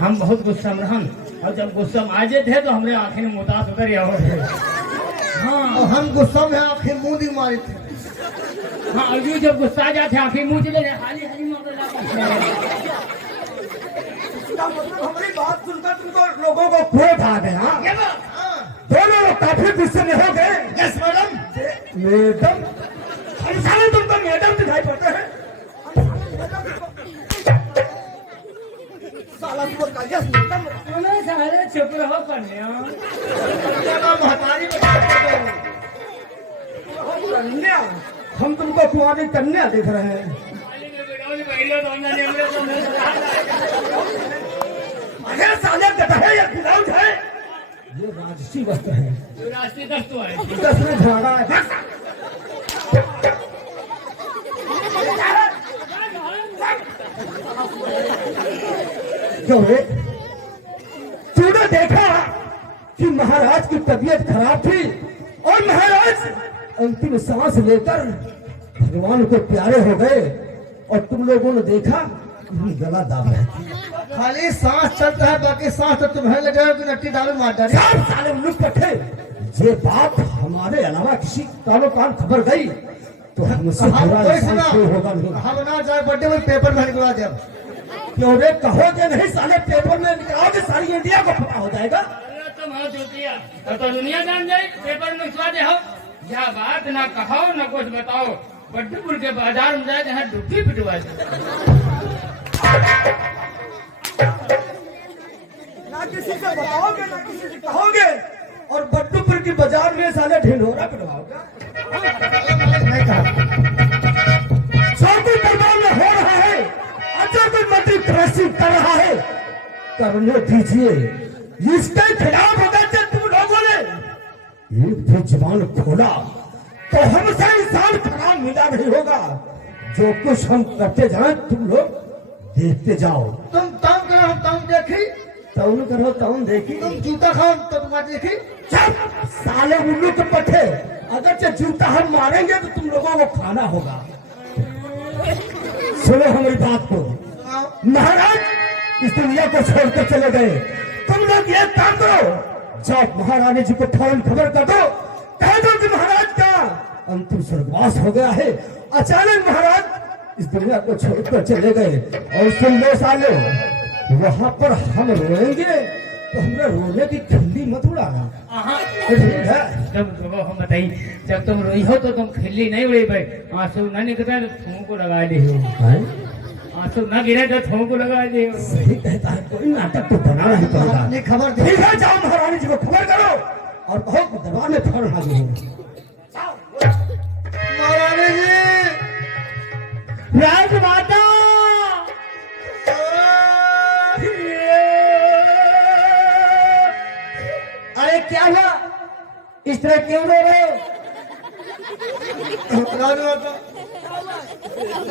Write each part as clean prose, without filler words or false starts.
हम बहुत गुस्सा में रहन और जब गुस्सा में आ जाते तो हमरे आंखें में मुतास उतर आवत। हाँ और हम गुस्सा में आंखें मुंह दी मारी थे। हाँ और यूं जब गुस्सा आ जाते आंखें मुंह चले हाली हाली मार जाते। इसका मतलब हमारी बात सुनकर तुमको लोगों को क्रोध आ गया। दोनों लोग काफी गुस्से में हो गए। Yes madam. मैडम हम सारे तुमको मैडम दिखाई पड़ते हैं। साला तुम का यस मैडम हमें सारे चुप रहो कन्या। हमारी कन्या हम तुमको कुंवारी कन्या देख रहे हैं। अरे साले गधे या ब्लाउज है ये राजसी वस्त्र है। राष्ट्रीय दस्तु है 10 में धागा है। क्यों रे तूने देखा कि महाराज की तबीयत खराब थी और महाराज अंतिम सांस लेकर भगवान को प्यारे हो गए और तुम लोगों ने देखा गला दाब रहे थे। खाली सांस चलता है बाकी सांस तो तुम्हें लग रहा है कि नट्टी दारू मार डाली। साले उल्लू पट्टे ये बात हमारे अलावा किसी कानो कान खबर गई तो हमसे बुरा इंसान कोई होगा नहीं। हम ना जाए बर्थडे में पेपर में निकलवा दे। क्यों रे कहोगे नहीं साले पेपर में निकलाओगे सारी इंडिया को पता हो जाएगा। तुम हो चुतिया तो दुनिया जान जाए पेपर में लिखवा दे हो। यह बात ना कहो ना कुछ बताओ बड्डूपुर के बाजार में जाए जहाँ डुब्बी पिटवा ना किसी से बताओगे ना किसी से कहोगे और बड्डूपुर की बाजार में साले ढिंढोरा पिटवाओगे। नहीं कहा शांति दरबार में हो रहा है। अगर कोई मंत्री कृषि कर रहा है करने दीजिए। इसके खिलाफ अगर तुम लोगों ने एक भी जुबान खोला तो हमसे इंसान खराब मिला नहीं होगा। जो कुछ हम करते जाएं तुम लोग देखते जाओ। तुम ताम करो हम ताम देखी ताउन करो ताउन देखी। तुम जूता खाओ तो तुम्हारी देखी। साले उल्लू के पट्टे अगर से जूता हम मारेंगे तो तुम लोगों को खाना होगा। सुनो हमारी बात को। महाराज इस दुनिया को छोड़कर चले गए। तुम लोग ये काम करो जाओ महारानी जी को फौरन खबर कर दो। कह दो कि महाराज का अंतिम स्वर्गवास हो गया है। अचानक महाराज इस दुनिया को छोड़कर चले गए। और सुन लो सालो वहां पर हम रोएंगे तो हमरा रोने की खिल्ली मत उड़ाना। जब हम बताइए जब तुम रोई हो तो तुम खिल्ली नहीं उड़ी भाई। आंसू न निकलता तो थूं को लगा दे हो। आंसू न गिरे तो थूं को लगा दे हो। सही कहता है कोई नाटक तो बनाना ही पड़ेगा। खबर ठीक है जाओ महारानी जी को खबर करो और बहुत दरबार में फौरन हाजिर हो। महारानी जी राजमाता अरे क्या हुआ इस तरह क्यों रो रहे हो। राजमाता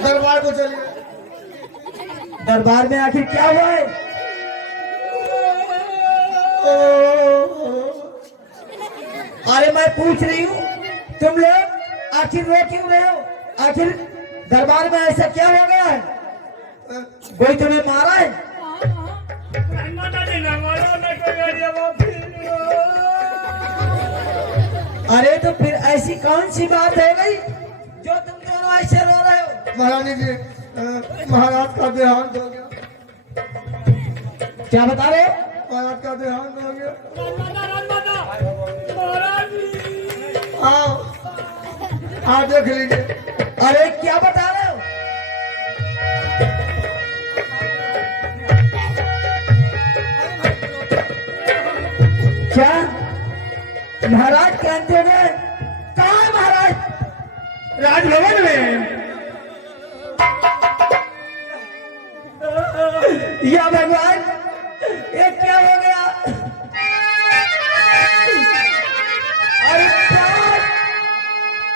दरबार को चलिए। दरबार में आखिर क्या हुआ है। अरे मैं पूछ रही हूँ तुम लोग आखिर रो क्यों रहे हो। आखिर दरबार में ऐसा क्या हो गया है। कोई तुम्हें मारा है। अरे तो फिर ऐसी कौन सी बात हो गई जो तुम दोनों ऐसे रो रहे हो। महारानी जी महाराज का देहांत हो गया। क्या बता रहे हो। महाराज का देहांत हो गया। आओ आओ देख लीजिए। अरे क्या बता रहे हो। क्या महाराज कहते हुए कहाँ है महाराज। राजभवन में। या भगवान ये क्या हो गया। अरे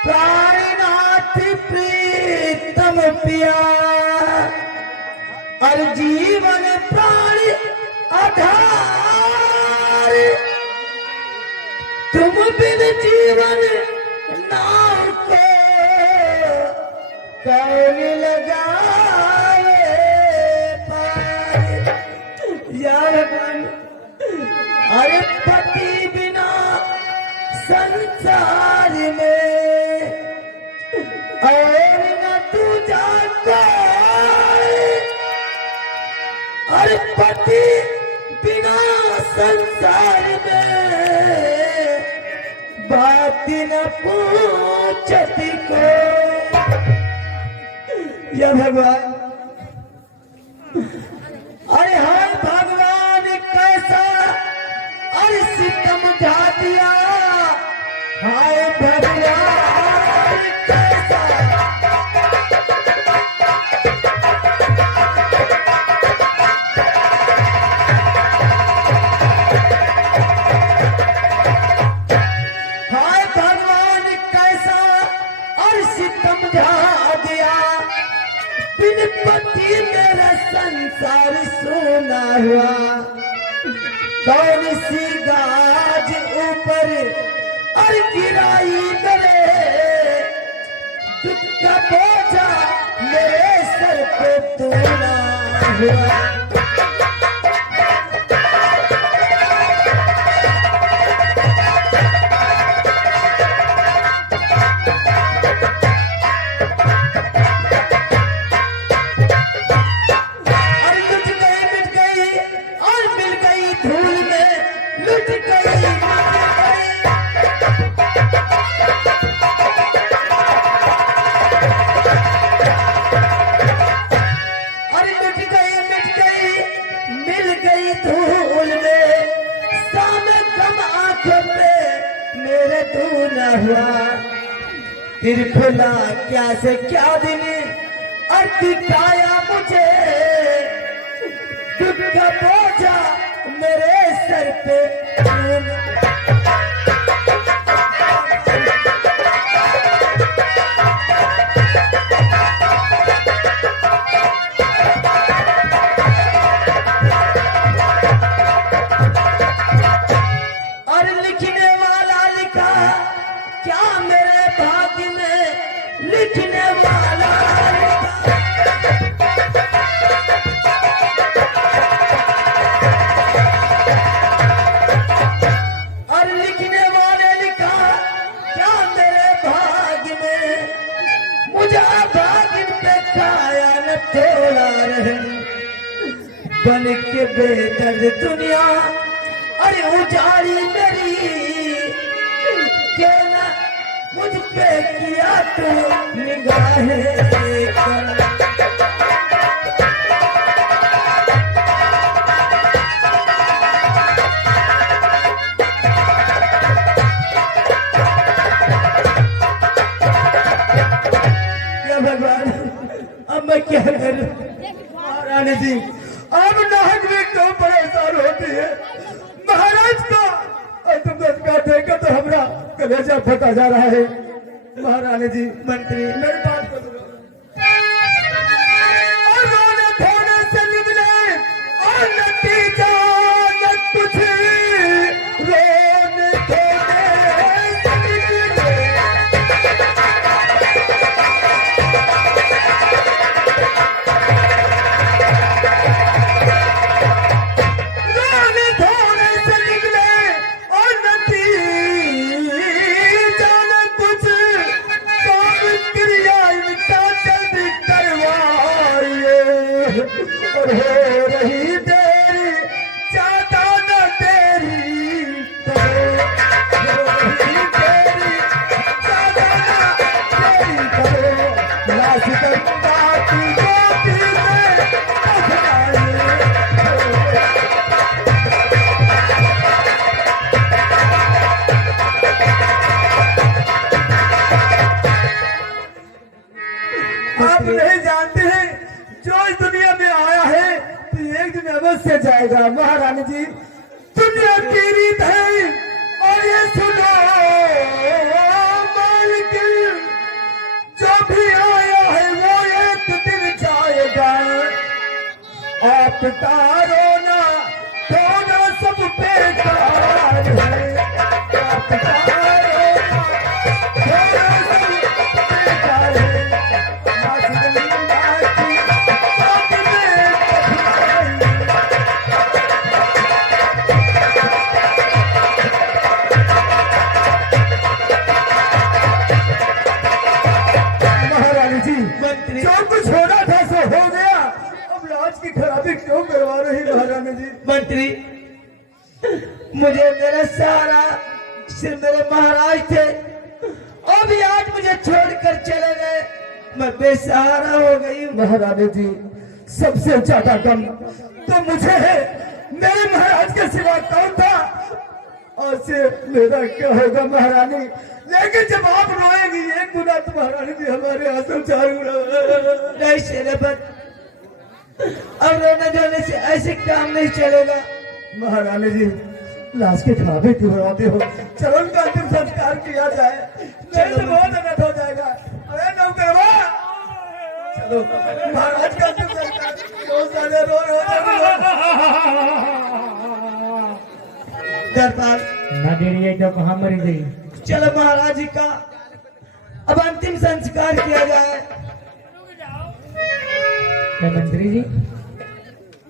प्राणनाथ प्रीतम पिया और जीवन प्राण आधार तुम बिन जीवन नाम को कौन लगाए पार। या भगवान, अरे पति बिना संसार में और न तुझा कोई, अरे पति बिना संसार में बात न पूछती को। या भगवान, अरे हाय भगवान कैसा अरे सितम ढा दिया, हाय भगवान कैसा। हाय भगवान कैसा अरे सितम ढा दिया, बिन पति मेरा संसार सोना हुआ। कौन सी गाज ऊपर और गिराई मेरे, दुख का बोझा मेरे सर पे तोड़ा हुआ। फिर खुला क्या से क्या दिन और दिखाया मुझे, दुख का बोझा मेरे सर पे। और लिखने वाला लिखा क्या मेरे भाग्य में, लिखने वाला और लिखने वाले लिखा क्या मेरे भाग्य में, मुझे भाग्य पे खाया न थोड़ा रहे। बन के बेदर्द दुनिया अरे उजाड़ी मेरी, क्यों ना मुझ पे किया तू निगाहें कर। या भगवान, अब मैं क्या करूं? रानी जी, अब नाहक भी क्यों परेशान होती है? महाराज का देखकर तो हमरा कलेजा फटा जा रहा है। महारानी जी, मंत्री मेरी बात को सुनो। और रोने धोने से निकले और नतीजा न कुछ, रोने धोने से निकले। रोने धोने से निकले और नतीजा न कुछ, काम क्रिया इनका जल्दी करवाइए। और हो रही देरी ज्यादा न देरी करो, हो रही देरी ज्यादा न देरी करो। लाश गंगा की गोदी में दफनाइए। आप नहीं जानते हैं, जो इस दुनिया में आया है तो एक दिन अवश्य जाएगा। महारानी जी, दुनिया की रीत है और ये सुनो मालकिन, जो भी आया है वो एक दिन जाएगा। आपका रोना धोना सब बेकार है, आपका रोना धोना सब बेकार है। लाश गंगा की गोद में दफनाइए। महारानी जी। मंत्री, मुझे मेरा सहारा सिर्फ मेरे महाराज थे, अभी आज मुझे छोड़कर चले गए, मैं बेसहारा हो गई। महारानी जी, सबसे ज्यादा गम तो मुझे है, मेरे महाराज के सिवा कौन था? और से मेरा क्या होगा महारानी? लेकिन जब आप रोएंगी एक गुना तो महारानी जी हमारे आंसू 4 गुना। नहीं सेनापति, अब रोने धोने से ऐसे काम नहीं चलेगा। महारानी जी, लाश के खाबे क्यों बनाते हो? चलो उनका अंतिम संस्कार किया जाए, नहीं तो बहुत अनर्थ हो जाएगा। अरे नौकरवा, चलो महाराज का अंतिम संस्कार। बहुत सारे रो दरबार ना देरी है तो कहाँ मरी गई। चलो महाराज जी का अब अंतिम संस्कार किया जाए। क्या मंत्री जी,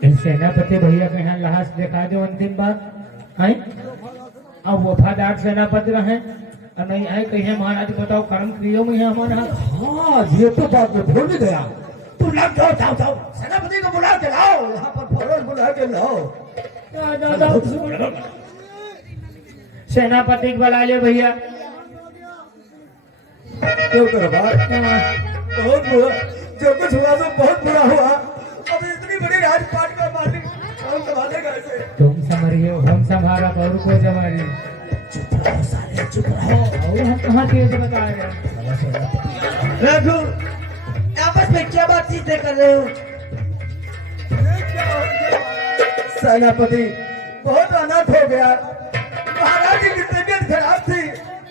इन सेनापति भैया के यहाँ लाश दिखा दो अंतिम बार है। अब वफादार सेनापति रहे और नहीं आए कहे महाराज बताओ कर्म क्रियो में है हमारा। हाँ, ये तो बात मैं भूल ही गया। तुम लग जाओ, जाओ जाओ, सेनापति को बुला के लाओ, यहाँ पर फौरन बुला के लाओ। सेनापति को बुला ले भैया। क्यों करो बात? बहुत बुरा, जो कुछ हुआ तो बहुत बुरा हुआ। अब इतनी बड़ी राजपाट का मालिक कौन संभालेगा इसे? तुम संभरिए, हम संभाला और को संभाली। चुप रहो साले, चुप रहो। और हम कहाँ तेज बता रहे। रघु, आपस में क्या बातचीत कर रहे हो? सेनापति बहुत अनर्थ हो गया। महाराज जी की तबीयत खराब थी,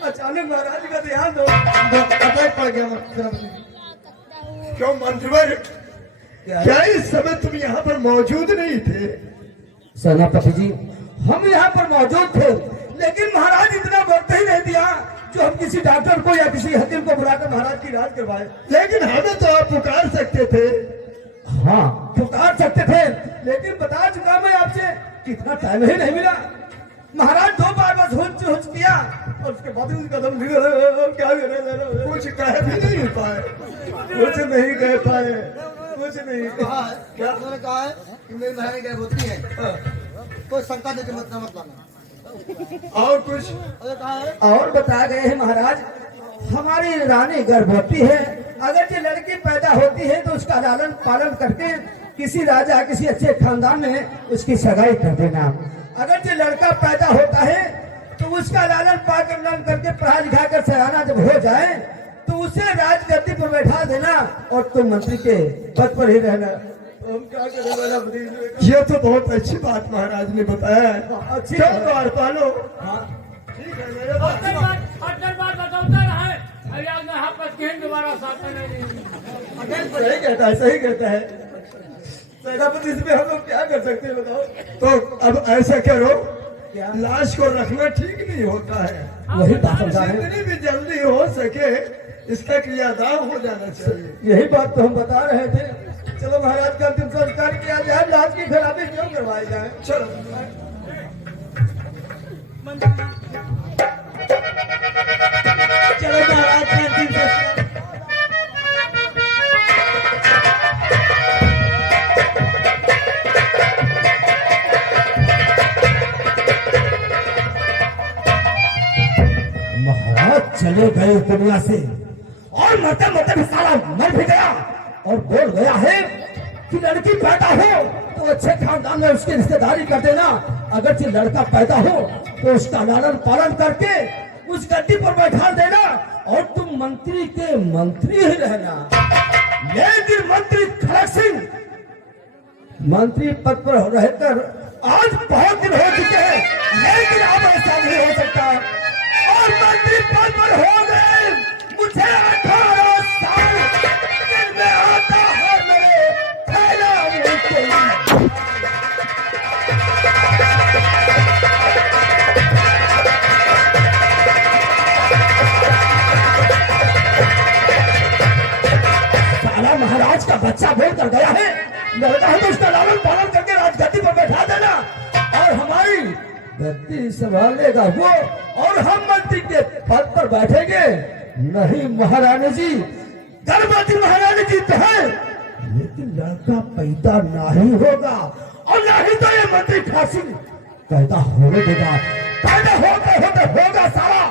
अचानक महाराज जी का ध्यान दो अटैक पड़ गया सेनापति। क्यों मंत्री, क्या इस समय तुम यहाँ पर मौजूद नहीं थे? सेनापति जी, हम यहाँ पर मौजूद थे, लेकिन महाराज इतना वक्त ही नहीं दिया जो हम किसी डॉक्टर को या किसी हकीम को बुलाकर महाराज की इलाज करवाए। लेकिन हमें तो आप पुकार सकते थे। हाँ, पुकार सकते थे, लेकिन बता चुका मैं आपसे, कितना टाइम ही नहीं मिला। महाराज 2 बार बस हुच किया और उसके बाद उनका दम निकल गया। क्या करें, कुछ कह भी नहीं पाए। कुछ नहीं कह पाए, कुछ नहीं। क्या उन्होंने कहा है कि मेरी बहन गर्भवती है, कोई शंका देके मत लाना। और कुछ अरे कहा है और बता गए हैं महाराज, हमारी रानी गर्भवती है, अगर ये लड़की पैदा होती है तो उसका लालन पालन करके किसी राजा किसी अच्छे खानदान में उसकी सगाई कर देना। अगर ये लड़का पैदा होता है तो उसका लालन पालन करके पढ़ा लिखा कर सयाना जब हो जाए तो उसे राजगद्दी पर बैठा देना और तुम मंत्री के पद पर ही रहना। हम क्या करें मेरा भतीज? ये तो बहुत अच्छी बात महाराज ने बताया है। अच्छी चल बात। द्वार पालो। ठीक है, मेरे पास सही कहता है, सही कहता है सेनापति। इसमें हम लोग क्या कर सकते हैं बताओ? तो अब ऐसा करो, क्या? लाश को रखना ठीक नहीं होता है। वही बात समझा रहे हैं। जितनी भी जल्दी हो सके इसका क्रियादान हो जाना चाहिए। यही बात तो हम बता रहे थे। चलो महाराज का अंतिम संस्कार किया जाए, लाश की खराबी क्यों करवाई जाए? चलो चलो महाराज का अंतिम संस्कार। महाराज चले गए दुनिया से और मरते मरते साला मर भी गया और बोल गया है कि लड़की पैदा हो तो अच्छे खानदान में उसकी रिश्तेदारी कर देना, अगर जो लड़का पैदा हो तो उसका लालन पालन करके उस गद्दी पर बैठा देना और तुम मंत्री के मंत्री ही रहना। लेकिन मंत्री खड़क सिंह मंत्री पद पर रहकर आज बहुत दिन हो चुके हैं, लेकिन अब ऐसा नहीं हो सकता। और मंत्री पद पर हो गए मुझे 18 साल, दिन में आता है मेरे फैला हुए कोई। साला महाराज का बच्चा बोल कर गया है, लड़का है तो उसका लालन पालन करके राजगद्दी पर बैठा देना और हमारी गद्दी संभालेगा वो और हम मंत्री के पद पर बैठेंगे। नहीं महारानी जी, गर्भवती महारानी जी तो है, लेकिन लड़का पैदा नहीं होगा और नहीं तो ये खड़ा सिंह पैदा होने देगा, पैदा होते होते होगा सारा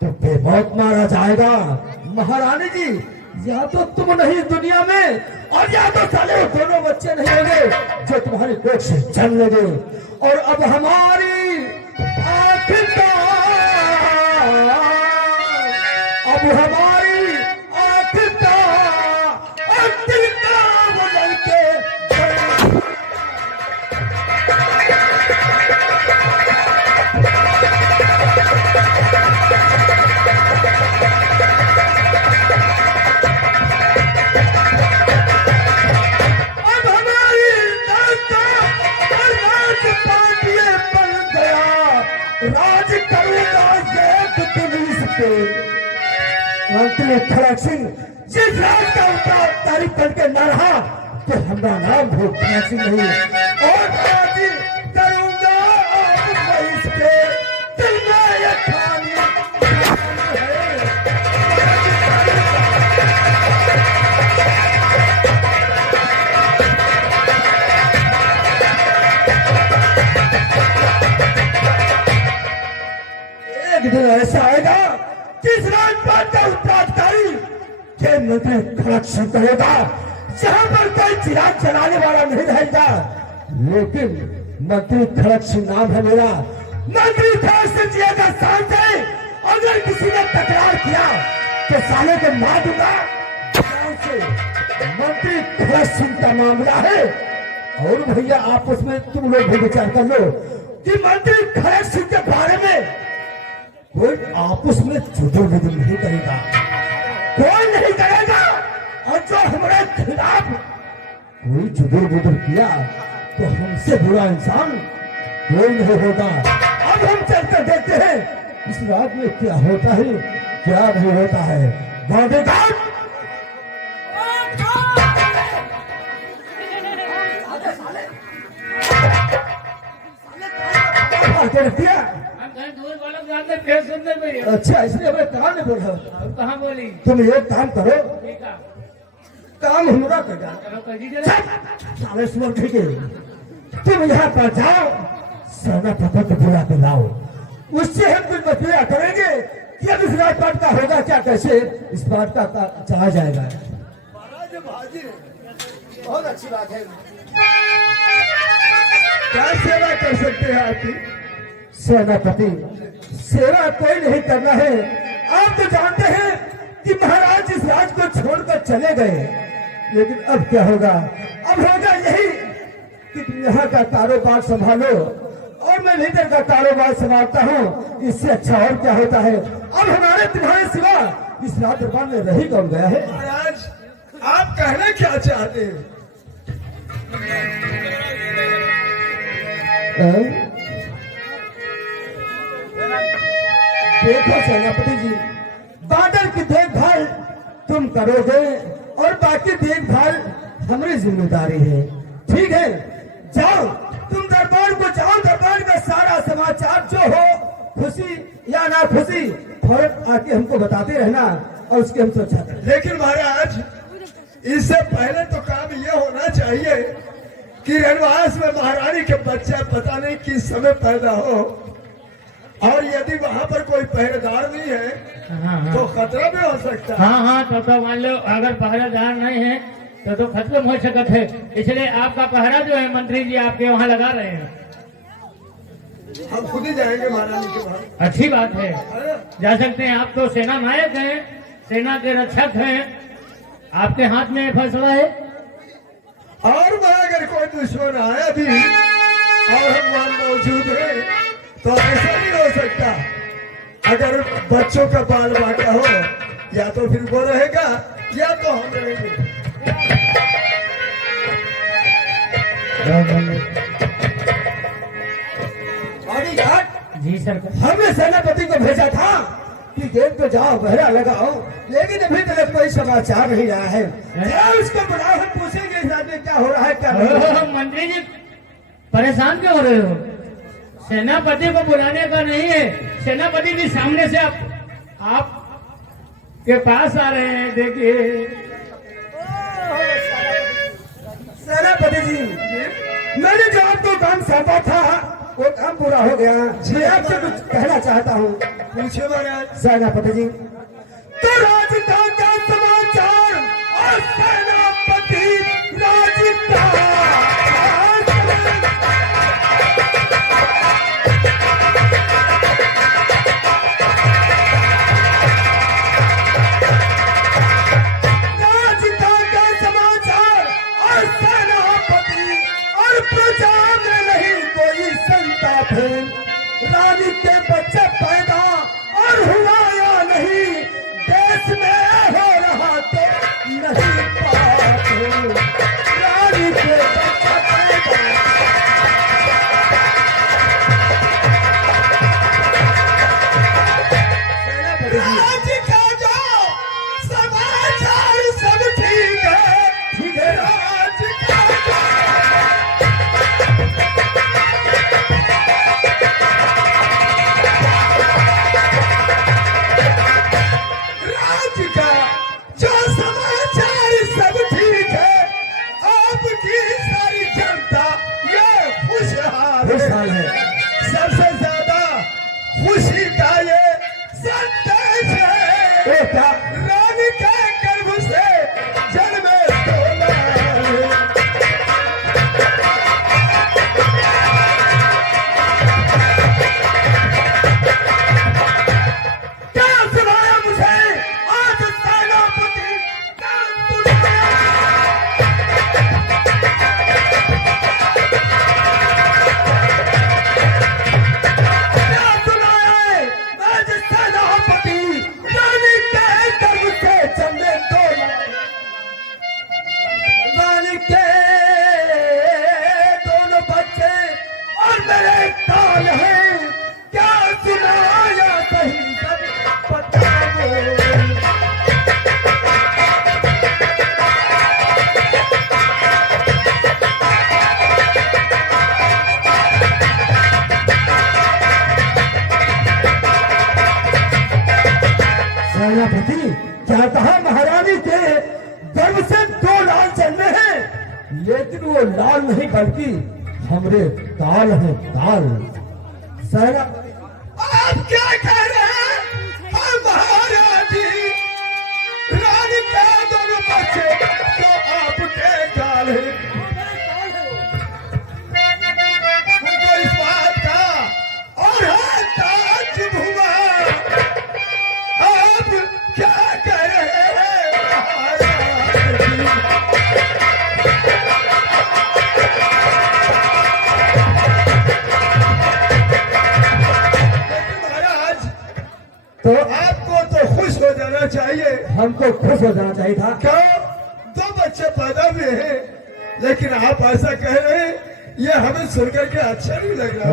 तो बेमौत मारा जाएगा। महारानी जी, या तो तुम नहीं दुनिया में और या तो साले वो दोनों बच्चे नहीं होंगे जो तुम्हारी कोख से जन्म लेंगे। और अब हमारी आखिरकार, अब हमारी आखिरकार अंतिम काम लड़के राज करूंगा मंत्री खड़क सिंह जिस राज का तारीफ करके न रहा तो हमारा नाम भूखना सिंह नहीं और राज करूंगा इसके दिल में ये खानी एक दिन ऐसा आएगा किस राजपाट का उत्तराधिकारी के मंत्री खड़क सिंह करेगा, जहां पर कोई चिराग चलाने वाला नहीं रहेगा, लेकिन मंत्री खड़क सिंह नाम है मेरा। मंत्री खड़क सिंह जी का शांत है, अगर किसी ने तकरार किया तो साले को मार दूंगा। मंत्री खड़क सिंह का मामला है। और भैया आपस में तुम लोग भी विचार कर लो कि मंत्री खड़क सिंह के बारे में कोई आपस में जुदर बुदर नहीं करेगा, कोई नहीं करेगा। और जो हमारे खिलाफ कोई जुदर बुदर किया तो हमसे बुरा इंसान कोई नहीं होगा। अब हम चलकर देखते हैं इस रात में क्या होता है क्या नहीं होता है। बॉडीगार्ड किया। अच्छा, इसलिए मैं काम नहीं बोल रहा। कहाँ बोली? तुम एक काम करो, ठीक है, काम हमरा कर चलो कर दीजिए। साले सुन ठीक है, तुम यहाँ पर जाओ, सेना पता को बुला के लाओ, उससे हम कुछ मसला करेंगे कि अब इस राजपाट का होगा क्या, कैसे इस बात का चला जाएगा। महाराज हाजिर बहुत अच्छी बात है। क्या सेवा कर सकते हैं आपकी? सेनापति, सेवा कोई नहीं करना है। आप तो जानते हैं कि महाराज इस राज को छोड़कर चले गए, लेकिन अब क्या होगा? अब होगा यही कि तुम यहाँ का कारोबार संभालो और मैं भीतर का कारोबार संभालता हूँ। इससे अच्छा और क्या होता है? अब हमारे तुम्हारे सिवा इस राज दरबार में रही कौन गया है? महाराज, आप कहना क्या चाहते हैं? देखो सेनापति जी, बादल की देखभाल तुम करोगे और बाकी देखभाल हमारी जिम्मेदारी है, ठीक है? जाओ तुम दरबार को जाओ, दरबार का सारा समाचार जो हो, खुशी या ना खुशी, फौरन आके हमको बताते रहना और उसकी हम सुरक्षा करें। लेकिन महाराज, इससे पहले तो काम ये होना चाहिए कि रणवास में महारानी के बच्चा पता नहीं किस समय पैदा हो, और यदि वहाँ पर कोई पहरेदार नहीं है तो खतरा भी हो सकता है। हाँ, तो मान लो अगर पहरेदार नहीं है तो खत्म हो सकता है। इसलिए आपका पहरा जो है मंत्री जी आपके वहाँ लगा रहे हैं। हम खुद ही जाएंगे महारानी के वहाँ। अच्छी बात है, जा सकते हैं। आप तो सेना नायक हैं, सेना के रक्षक हैं, आपके हाथ में फैसला है। और वहाँ अगर कोई दुश्मन आया भी और हम वहाँ मौजूद हैं तो ऐसा नहीं हो सकता। अगर बच्चों का बाल बांटा हो, या तो फिर वो रहेगा या तो हम रहेंगे। बॉडीगार्ड, जी सर। हमने सेनापति को भेजा था कि गेट पे जाओ, पहरा लगाओ, लेकिन अभी तक कोई समाचार नहीं आया है। जरा उसको बुलाओ, हम पूछेंगे इस रात में क्या हो रहा है क्या नहीं हो रहा है। मंत्री जी परेशान क्यों हो रहे हो? सेनापति को बुलाने का नहीं है, सेनापति जी सामने से आप के पास आ रहे हैं। देखिए सेनापति जी, मैंने जो आपको काम सौंपा था पूरा हो गया। मैं आपसे कुछ कहना चाहता हूँ। पूछे महाराज। सेनापति जी, तो राज का क्या समाचार और सेनापति राज का समाचार और सेनापति और प्रजा में नहीं कोई संताप है। रानी के बच्चे पैदा और हुआ या नहीं, देश में हो रहा तो नहीं पाप है। रानी के बच्चे पैदा राज का जो समाचार सब ठीक है। ठीक है। राज का राज का जो समाचार सब ठीक है। आपकी सारी जनता ये खुशहाल है। सबसे ज्यादा खुशी का ये संदेश है। तो क्या रानी के गर्भ से जन्मे सोना है। क्या सुनाया मुझे आज सेनापति? क्या सुनाया? क्या सुनाया है? आज सेनापति रानी के गर्भ से जन्मे दो लाल। रानी के दोनों बच्चे और मेरे काल हैं। क्या सुनाया सही सब बताओ। सेनापति, क्या कहा? महारानी के गर्भ से दो लाल जन्मे हैं, लेकिन वो लाल नहीं बल्कि हमरे दाल हैं, दाल। सेना आप क्या कह रहे हैं? हम महाराज जी, रानी के दोनों बच्चे तो आपके काल हैं। हमको इस बात का और है ताज्जुब हुआ। आप क्या कह रहे हैं महाराज जी? महाराज, तो आपको तो खुश हो जाना चाहिए। हमको खुश हो जाना चाहिए था। क्यों? दो बच्चे पैदा हुए हैं, लेकिन आप ऐसा कह रहे हैं, ये हमें सुनकर के अच्छा नहीं लग रहा।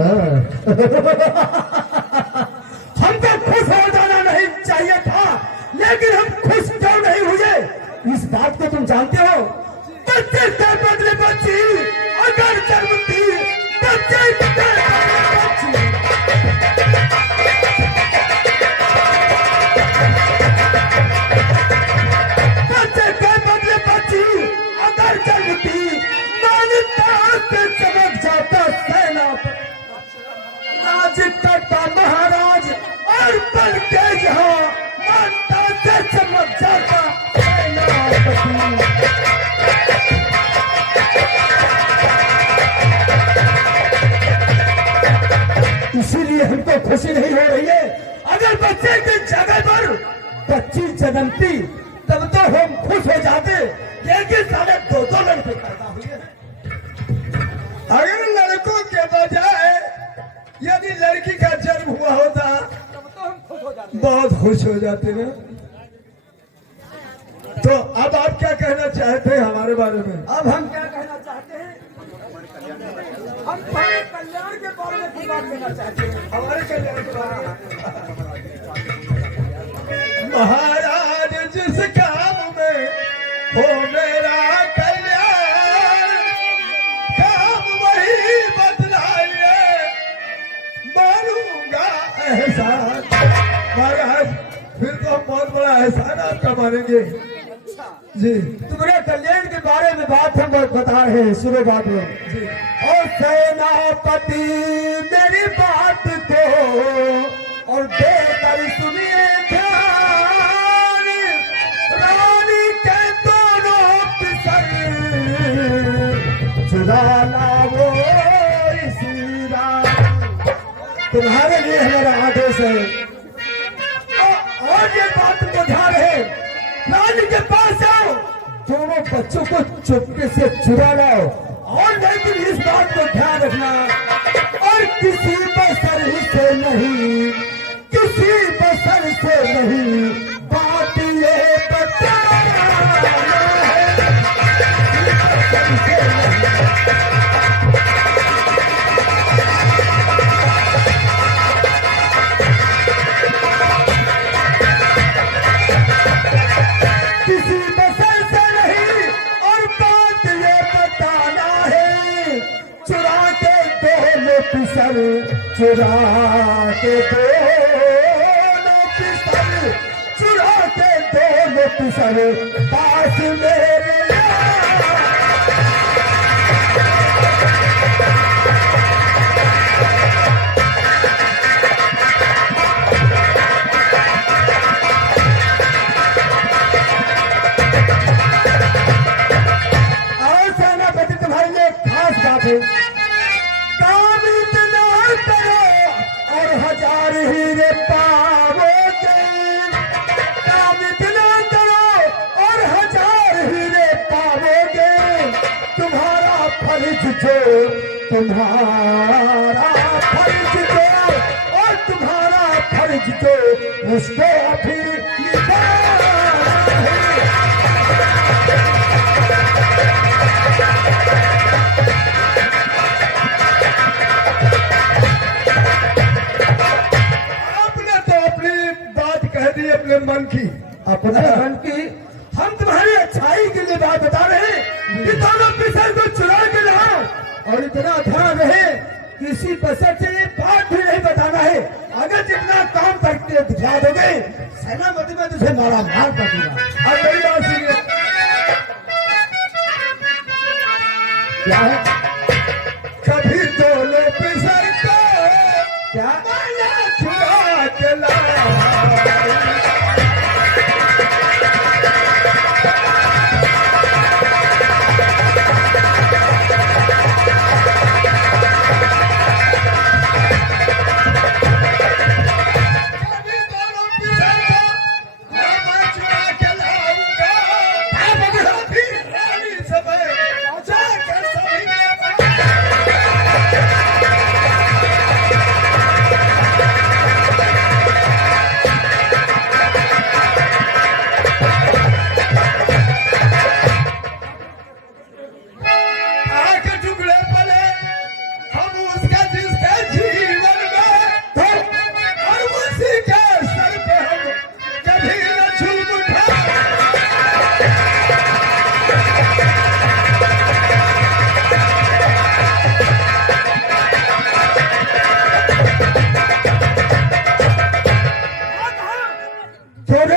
हमको खुश हो जाना नहीं चाहिए था, लेकिन हम खुश क्यों नहीं हुए, इस बात को तुम जानते हो। बच्चे के बदले बच्ची अगर जन्मती, बच्चे के बदले बच्ची। बच्चे के बदले बच्ची अगर जन्मती, मानता से चमक जाता सेनापति राज करता महाराज, और बन के यहाँ मानता से चमक जाता सेनापति। इसीलिए हमको खुशी नहीं हो रही है। अगर बच्चे की जगह पर बच्ची जन्मती, तब तो हम खुश हो जाते, लेकिन सारे दो लड़के पैदा हुए हैं। अगर लड़कों के बजाय यदि लड़की का जन्म हुआ होता बहुत खुश हो जाते ना। तो अब आप क्या कहना चाहते हैं हमारे बारे में? अब हम क्या कहना चाहते हैं? हम तुम्हारे कल्याण के बारे में कुछ बात करना चाहते हैं। हमारे कल्याण के बारे में। महाराज, जिस काम में हो मेरा कल्याण, काम वही बतलाइए, मानूंगा एहसान। महाराज, फिर तो हम बहुत बड़ा एहसान आपका मानेंगे। जी, तुम्हारे कल्याण के बारे में बात हम बता रहे हैं, सुनो बात में। जी। और सेनापति मेरी बात को और देकर सुनिए ध्यान, रानी के दोनों पिसर चुरा लाओ इसी रात। तुम्हारे लिए हमारा आदेश है। और ये बात तुमको ध्यान है, रानी के पास आओ, दोनों बच्चों को चुपके से चुरा लाओ, और लेकिन इस बात को ध्यान रखना, और किसी बसर से नहीं, किसी बसर से नहीं, बात ये बताना है, किसी बसर से किसी बसर से नहीं, और बात ये बताना है, चुरा के दोनों पिसर, चुरा के दोनों पिसर, चुरा के दोनों पिसर पास मेरे काम इतना करो और 1000 हीरे पाओगे, काम इतना करो और 1000 हीरे पाओगे, तुम्हारा फर्ज जो, तुम्हारा फर्ज जो, और तुम्हारा फर्ज जो उसको अभी अपने मन की, अपने मन की। हम तुम्हारी अच्छाई के लिए बात बता रहे हैं कि दोनों पिसर को चुरा के लाओ, और इतना ध्यान रहे किसी बसर से ये बात भी नहीं बताना है। अगर जितना काम करके दिखा दोगे, सेनापति में तुझे मारा मार कर दूंगा। अब मेरी बात सुनिए, क्या है? कभी दोनों पिसर को क्या माया चुरा के लाओ,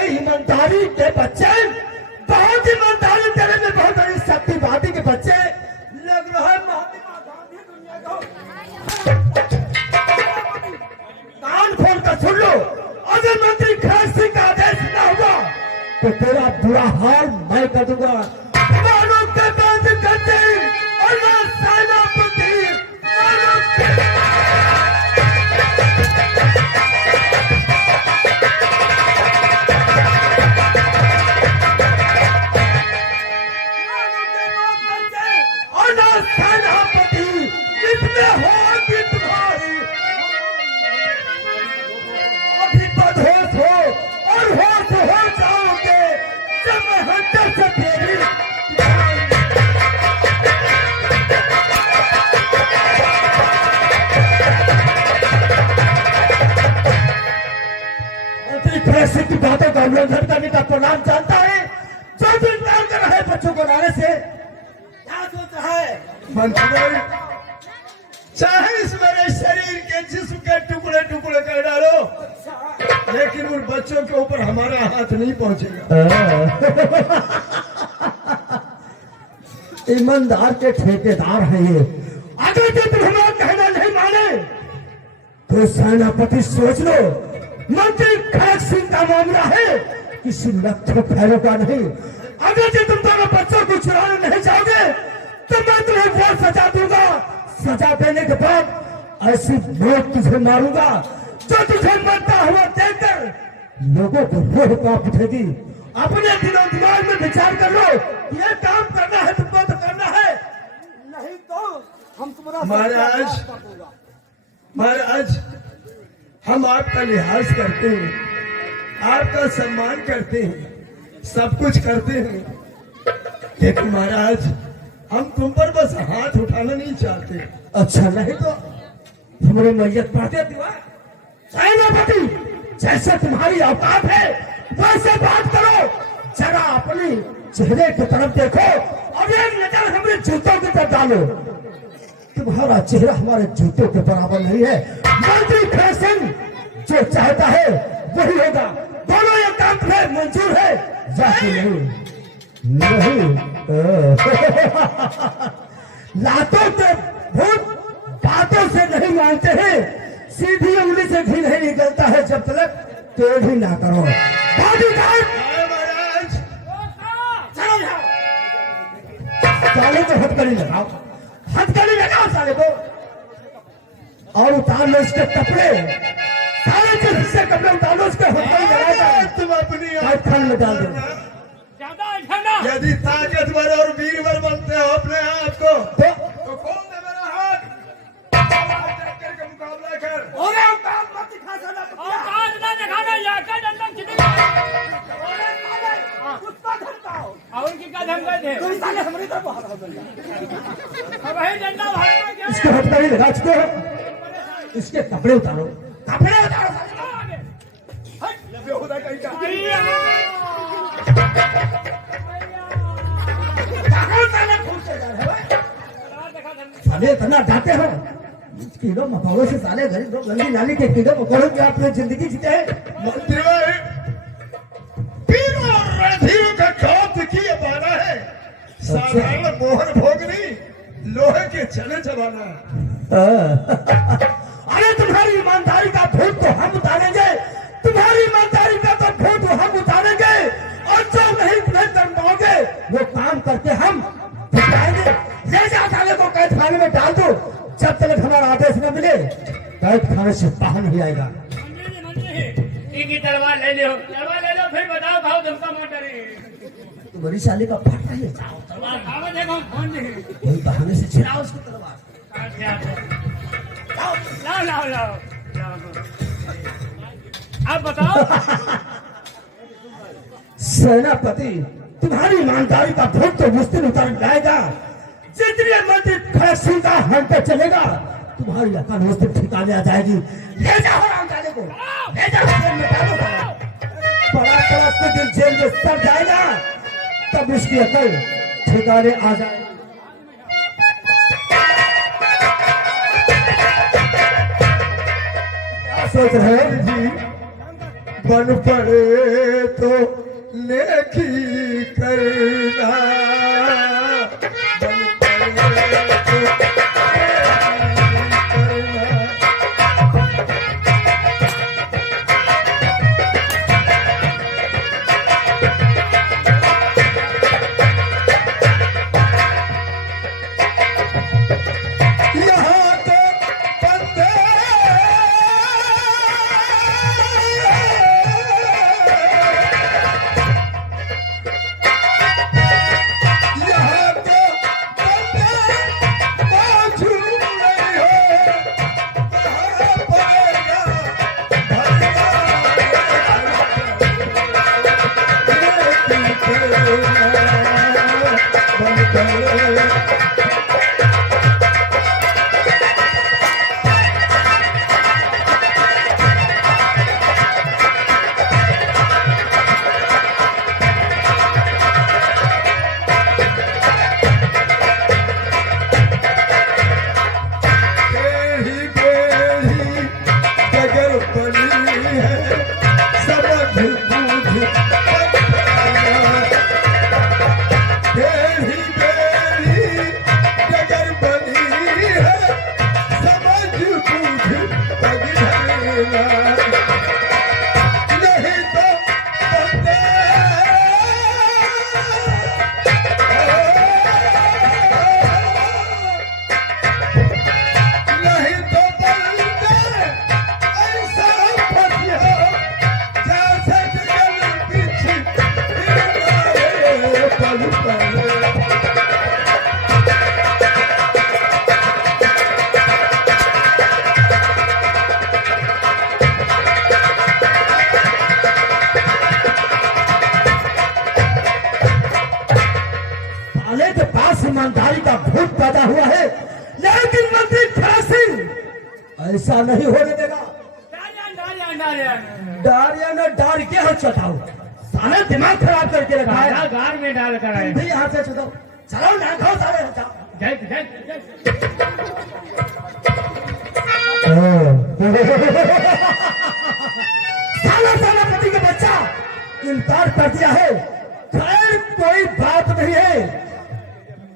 ईमानदारी के बच्चे, बहुत ईमानदारी तेरे में, बहुत बड़ी सत्यवादी के बच्चे लग रहा है। महात्मा गांधी दुनिया का कान खोल कर सुन लो, अगर मंत्री खड़ग सिंह का आदेश न हुआ तो तेरा बुरा हाल मैं कर दूंगा। मानो के बंद करते और मैं सेनापति, मानो के सेनापति कितने होगी तुम्हारी, अभी बदहोश हो और होश हो जाओगे जब मैं हंटर से तेरी मंत्री खड़ग सिंह की बातों का उल्लंघन करने का परिणाम जानता है। जो दिन डाल कर रहे बच्चों को लाने से क्या सोच रहा है? मंत्री, चाहे इस मेरे शरीर के जिस्म के टुकड़े टुकड़े कर डालो, लेकिन उन बच्चों के ऊपर हमारा हाथ नहीं पहुंचेगा। ईमानदार के ठेकेदार है ये। अगर तो सेनापति सोच लो, मंत्री खड़क सिंह का मामला है, किसी लक्ष्य फैरों का नहीं। अगर जो तुम दोनों बच्चों को चुराने नहीं चाहोगे तो मैं तुम्हें वो सजा दूंगा। सजा देने के बाद ऐसी मौत तुझे मारूंगा जो तुझे मरता हुआ देखकर लोगों को रोह कांप उठेगी। अपने दिलो दिमाग में विचार कर लो, ये काम करना है तुमको तो करना है, नहीं तो हम तुम्हारा महाराज, महाराज, हम आपका लिहाज करते हैं, आपका सम्मान करते हैं, सब कुछ करते हैं, लेकिन महाराज हम तुम पर बस हाथ उठाना नहीं चाहते। अच्छा नहीं तो हमारे मैयत पढ़ते दीवार सेनापति, जैसे तुम्हारी औकात है वैसे बात करो, जरा अपनी चेहरे की तरफ देखो और एक नजर हमारे जूतों की तरफ डालो। तुम्हारा चेहरा हमारे जूतों के बराबर नहीं है। मंत्री खड़क सिंह जो चाहता है वही होगा। दोनों ये काम तुम्हें मंजूर है या कि नहीं? लातों के भूत बातों से नहीं मानते हैं। सीधी उंगली से घी नहीं निकलता है जब तक पेड़ ही ना करो। महाराज, साले को हथकड़ी लगाओ, हथकड़ी लगाओ साले को, और उतार लो इसके कपड़े, सारे के हिस्से कपड़े उतार लो, उसके हथकड़ी लगाओ, तुम अपनी खान में डाल दो। यदि ताकतवर और वीरवर बनते हो अपने आप को, तो खोल दे मेरा हाथ, करके मुकाबला कर। और की का धमका दे इसके हथकड़ी लगा चुके हो, इसके कपड़े उतारो, कपड़े उतारो। साले इतना डांटे हो, कीड़ों मकोड़ों से साले गरीब लोग गंदी नाली के कीड़ों मकोड़ों की आपने जिंदगी जीते हैं। मंत्री भाई, पीरों और रणधीरों का काम किए बाना है, साधारण मोहर भोगनी, लोहे के चने चबाना है। अरे तुम्हारी ईमानदारी का भूत तो हम उतारेंगे, तुम्हारी ईमानदारी का तो भूत हम उतारेंगे, और जो नहीं तुम्हें कर पाओगे वो काम करके हम दिखाएंगे। ले जा साले को कैद खाने में डाल दो, जब तक हमारा आदेश न मिले कैद खाने से बाहर नहीं आएगा। तलवार ले लो, तलवार ले लो, फिर बताओ भाव धमका मोटर तो बड़ी साले का फट रही है, जाओ तलवार देखो कौन नहीं कोई बहाने से छिड़ाओ उसकी तलवार। लाओ लाओ लाओ, आप बताओ। सेनापति, तुम्हारी ईमानदारी का भूत तो मुश्किल उतर जाएगा। जितने मंत्री खड़क सिंह का हम पे चलेगा तुम्हारी अकल उस दिन ठिकाने आ जाएगी। ले जाओ रामजाने को, ले जाओ जेल में डालो। बड़ा बड़ा कुछ दिन जेल में सड़ जाएगा, तब उसकी अकल ठिकाने आ जाएगी। क्या सोच रहे हो जी? बन पड़े तो नेकी करना, बन पड़े तो नेकी करना। यहाँ तो बंदे ऐसा नहीं होने देगा। डार या ना डार के हाथ चटाओ, साला दिमाग खराब करके रखा है। काला गार में डाल कर आए। तुम भी यहाँ से चलो, चलो ना खाओ सारे हटाओ। जय जय जय। साला साला पति का बच्चा इनकार कर दिया है। खैर कोई बात नहीं है।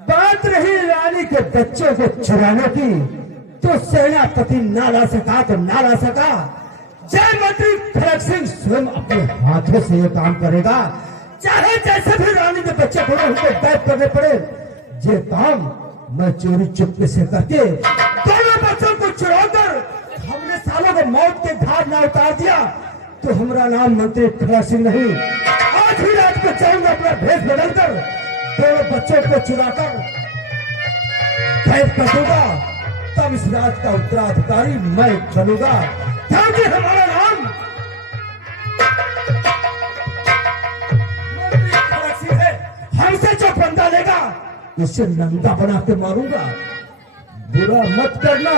बात रही रानी के बच्चों को चुराने की, तो सेनापति ना ला सका तो ना ला सका। जय मंत्री खड़ग सिंह स्वयं अपने हाथों से ये काम करेगा, चाहे जैसे भी रानी के बच्चे को उनको बैठ करने पड़े। ये काम मैं चोरी चुपके से करके दोनों बच्चों को चुराकर हमने सालों को मौत के घाट ना उतार दिया, तो हमारा नाम मंत्री खड़ग सिंह नहीं। आज ही रात को चाहूंगा अपना भेष बदलकर दोनों बच्चों को चुराकर कैद कर दूंगा, तब इस राज का उत्तराधिकारी मैं बनूंगा, क्योंकि हमारा नाम मंत्री खड़ग सिंह है। हमसे जो बंदा लेगा उसे नंगा बना के मारूंगा। बुरा मत करना,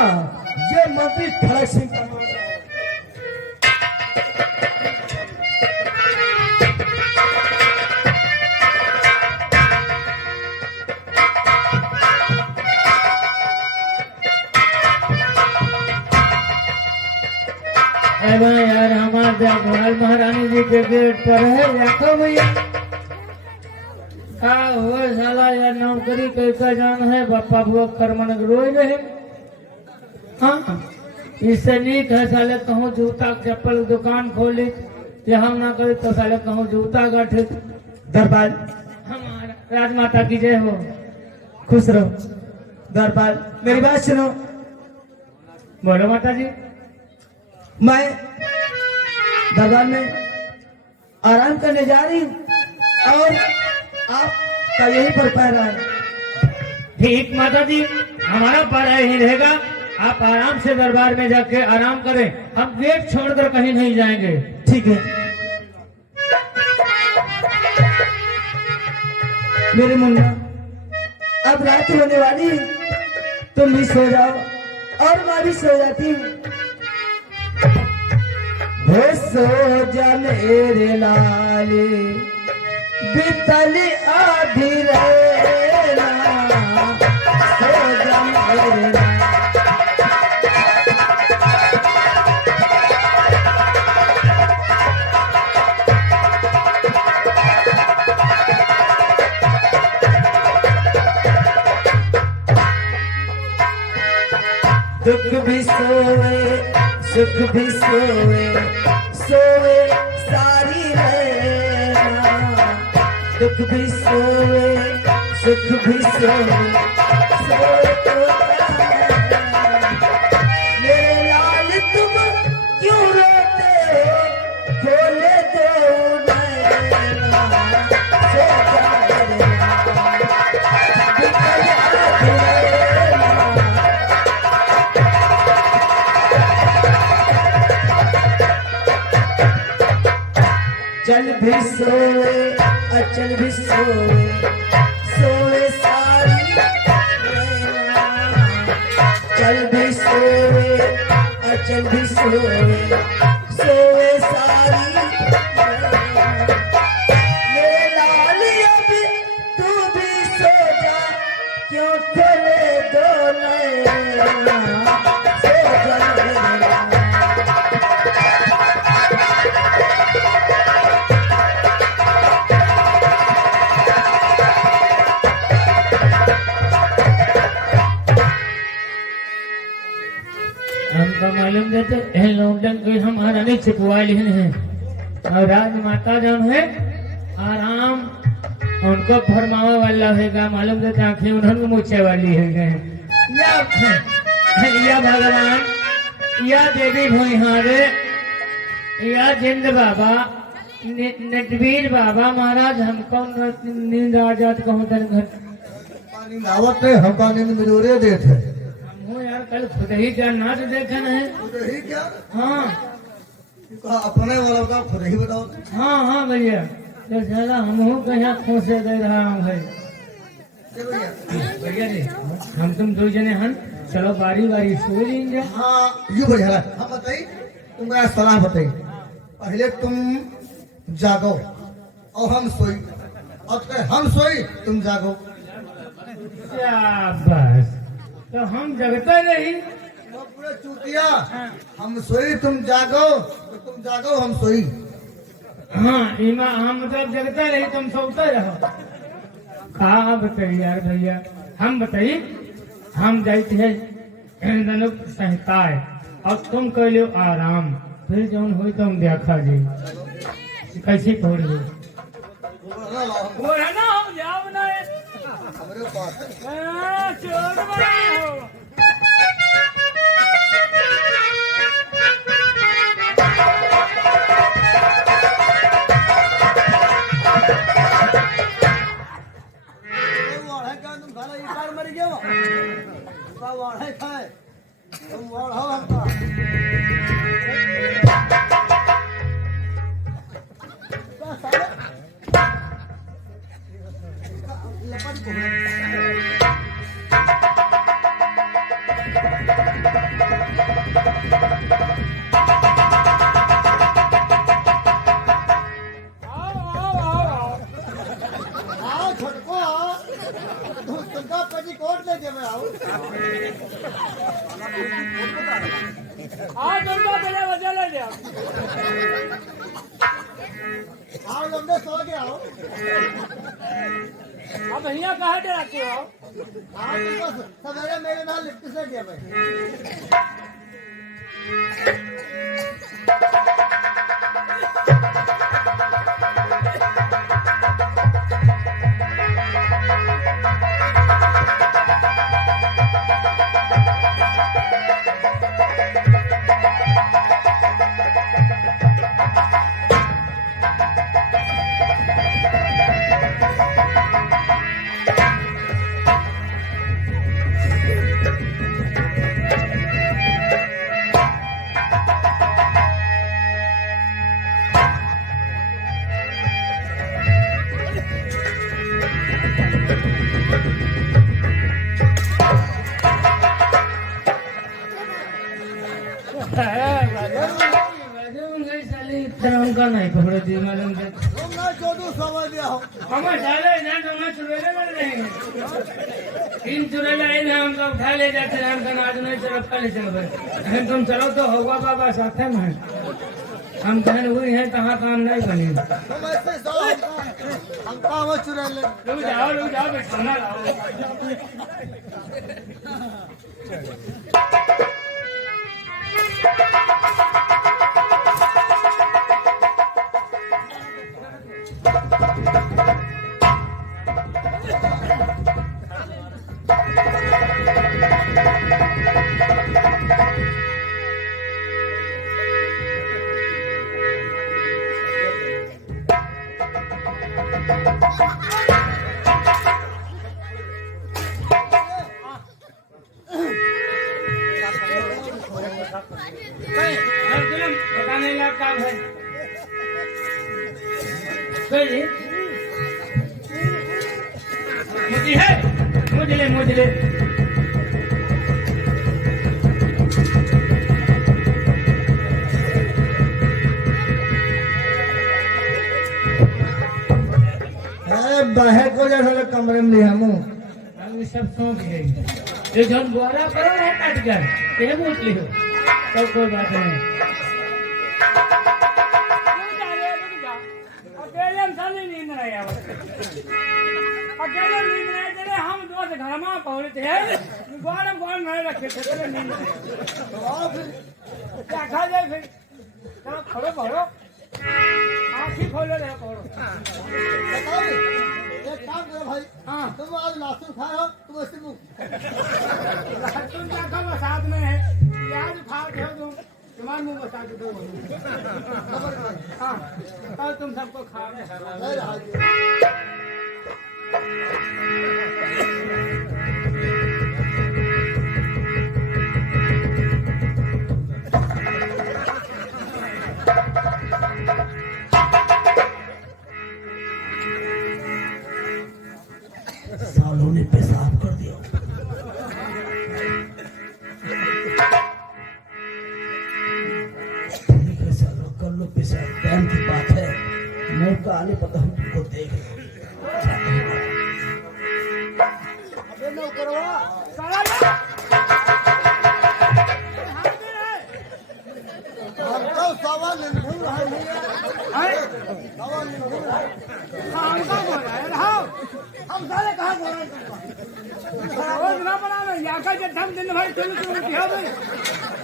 ये मंत्री खड़ग सिंह का नाम है। अरे यार हमारे देखभाल महारानी जी के गेट पर है, रखो भैया। का हो साला यार, नौकरी कैसा जान है, बापा बुआ कर्मन रोई रहे। हाँ इससे नीक है साले कहूँ जूता चप्पल दुकान खोले, ये हम ना करे तो साले कहूँ जूता गठे। दरबार हमारा राजमाता की जय हो। खुश रहो। दरबार मेरी बात सुनो। बोलो माता जी। मैं दरबार में आराम करने जा रही हूँ और आपका यही पर पैर है। ठीक माता जी, हमारा पारा यही रहेगा। आप आराम से दरबार में जाके आराम करें, हम गेट छोड़कर कहीं नहीं जाएंगे। ठीक है मेरे मुन्ना, अब रात होने वाली है, तुम भी सो जाओ और मैं भी सो जाती हूँ। सो जा मेरे लाले बितल आधी रेला, सो जा मेरे लाले। दुख भी सोए सुख भी सोए, सोए सारी रहना। दुख भी सोए सुख भी सोए, सोए तो मेरे लाल तुम क्यों रोते हो, खोले दो नैना, सो जा मेरे लाल, बिकल आधी रहना। चल भी सोए अचल भी सोए, सोए सारी रहना। चल भी सोए अचल भी सोए, सोए सारी रहना। मेरे लाल अब तू भी सो जा, क्यों खोले दो नैना, सो जा मेरे लाल। हमको मालूम देते लौटन कोई हमारा नहीं छिपवा लिहन है, और राजमाता जो है आराम उनको फरमावा वाला होगा। मालूम देते आंखें उन्होंने मूछे वाली है। या भगवान या देवी भोईहारे या जिंद बाबा नटवीर बाबा महाराज, हमको नींद आ जात कहूँ तन घर पानी लावत है, हम पानी में मिलोरे देते हैं। हो यार, कल खुद ही क्या नाच देखन है। खुद ही क्या हाँ कहा, अपने वाला का खुद ही बताओ। हाँ हाँ भैया, तो साला हम कहीं खोसे दे रहा हूँ भाई। भैया भैया जी, हम तुम दो जने हन चलो बारी बारी सो लेंगे। हाँ यूं बढ़िया है। हम बताइए तुम्हारा सलाह बताइए। पहले तुम जागो और हम सोई, और हम सोई तुम जागो। शाबाश, तो हम जगते नहीं। वो पूरे चूतिया, हम सोई तुम जागो, तो तुम जागो हम सोई। हाँ इमा हम मतलब जगते रही तुम सोते रहो। कहा बताइए यार भैया, हम बताइए हम जाते हैं धनुष संहिता है और तुम कर लो आराम, फिर जौन हुई तुम देखा जी कैसी थोड़ी हो वो है ना। हम जाओ ना हमारे पास चोर बना हो। तुम खाना एक बार मर गया वाढ़े खाए तुम वाढ़ो हमका। लपट को कोट ले के मैं आऊं। आज उनका पहले वजह ले लिया। आओ लंबे सो के आओ। अब यहाँ कहाँ डराते हो? आओ तुमको सवेरे मेरे नाल लिफ्ट से गया मैं। का नहीं पकड़े दी मैडम से तुम ना छोटू समझ लिया हो। हमें डाले ना तो मैं चुरेले में रहेंगे। तीन चुरेले इन हम तो उठा ले जाते हैं। हम तो आज नहीं चलो कल चलो भाई तुम चलो तो होगा बाबा साथे में। हम बहन हुई हैं कहाँ काम नहीं बनी। तुम ऐसे जाओ हम काम चुरा ले। रुक जाओ खाना लाओ। बताने लगा भाई मुझे बहे को जैसा कमरे में लिया मुँह सब सौंप गई। ये जन द्वारा करो है काट कर ये पूछ लियो तब कोई बात नहीं। अकेले नींद नहीं आवे। अकेले नींद नहीं तेरे हम दोस्त घर में पहुंचे थे गौरव नहीं रखे थे तेरे नींद नहीं। क्या खा जाए फिर चलो खड़ो भरो आँखी खोले रहे पढ़ो। एक काम करो भाई। हाँ तुम आज लहसुन खा रहे हो तुम ऐसे मुँह लहसुन क्या करो साथ में है प्याज खा के तुम तुम्हारे मुँह बता के दो। हाँ तब तुम सबको खा रहे सालों ने पेशाब कर दिया। लोग पे शायद टाइम की बात है, मौका आने पर तो हम तुमको देख लेंगे।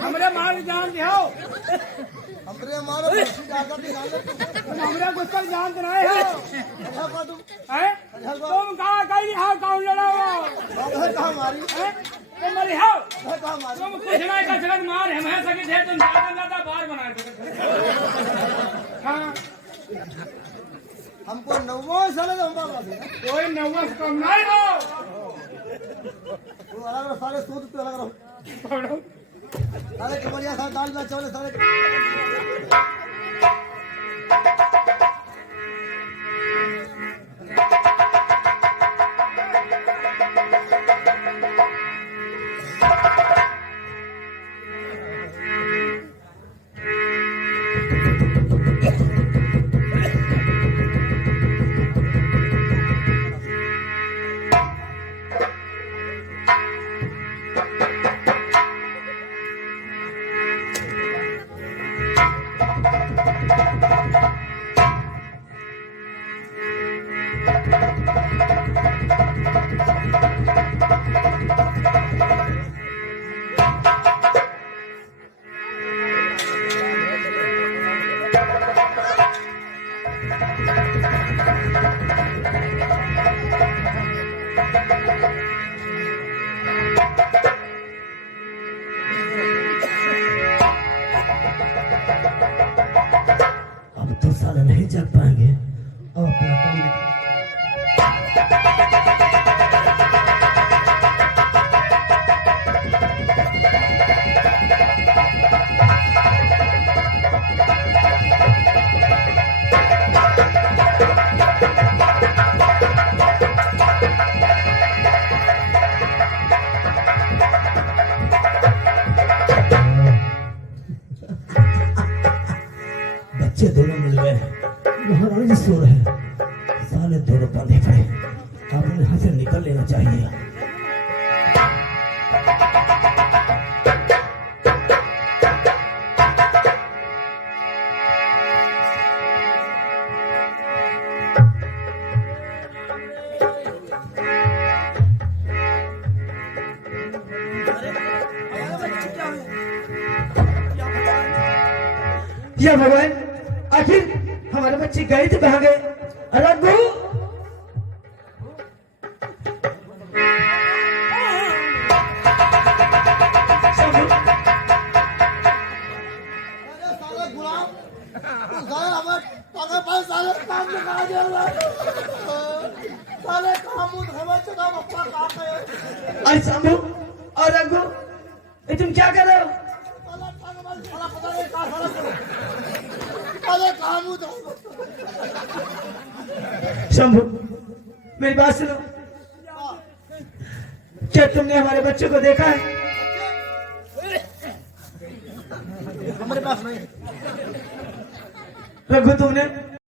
हमरे मार जान दियो, हमरे मारो बच्ची जाकर निकाल ले हमरे कुछ तक जान नहीं है। तुम कहाँ कहीं हाँ कौन लड़ा हो? कहाँ मारी तुम मरी हो? कहाँ मारी तुम कुछ नहीं कर सकते, मार हमें सके थे, तुम ज्यादा बार बना सकते। हाँ, हमको 9 साल हम मार दिया कोई नौवा से कम नहीं हो। तू अलग रहो सारे सूद पे अलग रहो सारे कमरिया सारे दाल में चावल सारे अब तो साला नहीं जग पाएंगे, अब अपना काम बच्चे दोनों मिल गए, महारानी जी सो रहे, साले दोनों बंधे पड़े, अब उन्हें यहाँ से निकल लेना चाहिए। या भगवान, आखिर हमारे बच्चे गए थे कहाँ गए? रघु, साले गुलाम तू साले हमारे पागल पास साले काम निकाल दिया साले काम मुझ हमें चुका बप्पा कहाँ गए अरे शंभू और रघु, ये तुम क्या कर रहे हो? साला पागल साला पता नहीं कहाँ साला साले काम मुझ शंभू, मेरी बात सुनो, क्या तुमने हमारे बच्चे को देखा है? हमारे पास नहीं रघु, तुमने